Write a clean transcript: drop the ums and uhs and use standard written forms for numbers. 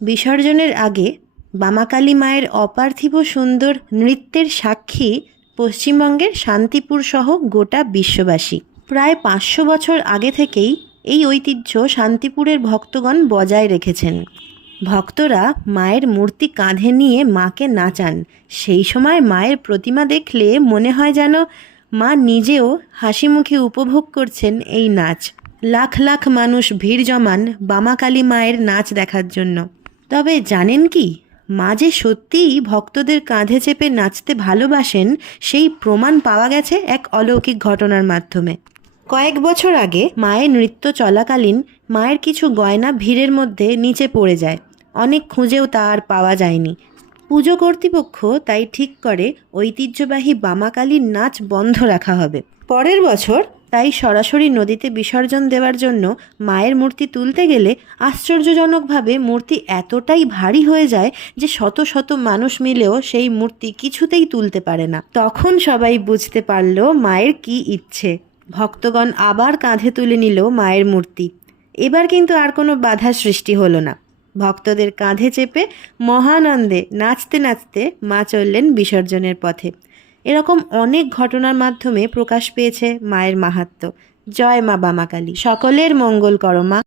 বিসর্জনের আগে বামাকালী মায়ের অপার্থিব সুন্দর নৃত্যের সাক্ষী পশ্চিমবঙ্গের শান্তিপুর সহ গোটা বিশ্ববাসী। প্রায় 500 বছর আগে থেকেই এই ঐতিহ্য শান্তিপুরের ভক্তগণ বজায় রেখেছেন। ভক্তরা মায়ের মূর্তি কাঁধে নিয়ে মাকে নাচান। সেই সময় মায়ের প্রতিমা দেখলে মনে হয় যেন মা নিজেও হাসি মুখে উপভোগ করছেন এই নাচ। লাখ লাখ মানুষ ভিড় জমান বামাকালী মায়ের নাচ দেখার জন্য। তবে জানেন কি, মা যে সত্যিই ভক্তদের কাঁধে চেপে নাচতে ভালোবাসেন সেই প্রমাণ পাওয়া গেছে এক অলৌকিক ঘটনার মাধ্যমে। কয়েক বছর আগে মায়ের নৃত্য চলাকালীন মায়ের কিছু গয়না ভিড়ের মধ্যে নিচে পড়ে যায়। অনেক খুঁজেও তা আর পাওয়া যায়নি। পুজো কর্তৃপক্ষ তাই ঠিক করে ঐতিহ্যবাহী বামাকালীর নাচ বন্ধ রাখা হবে। পরের বছর তাই সরাসরি নদীতে বিসর্জন দেওয়ার জন্য মায়ের মূর্তি তুলতে গেলে আশ্চর্যজনকভাবে মূর্তি এতটাই ভারী হয়ে যায় যে শত শত মানুষ মিলেও সেই মূর্তি কিছুতেই তুলতে পারে না। তখন সবাই বুঝতে পারল মায়ের কি ইচ্ছে। ভক্তগণ আবার কাঁধে তুলে নিল মায়ের মূর্তি। এবার কিন্তু আর কোনো বাধা সৃষ্টি হলো না। ভক্তদের কাঁধে চেপে মহানন্দে নাচতে নাচতে মা চললেন বিসর্জনের পথে। এরকম অনেক ঘটনার মাধ্যমে প্রকাশ পেয়েছে মায়ের মাহাত্ম্য। জয় মা বামাকালী, সকলের মঙ্গল করো মা।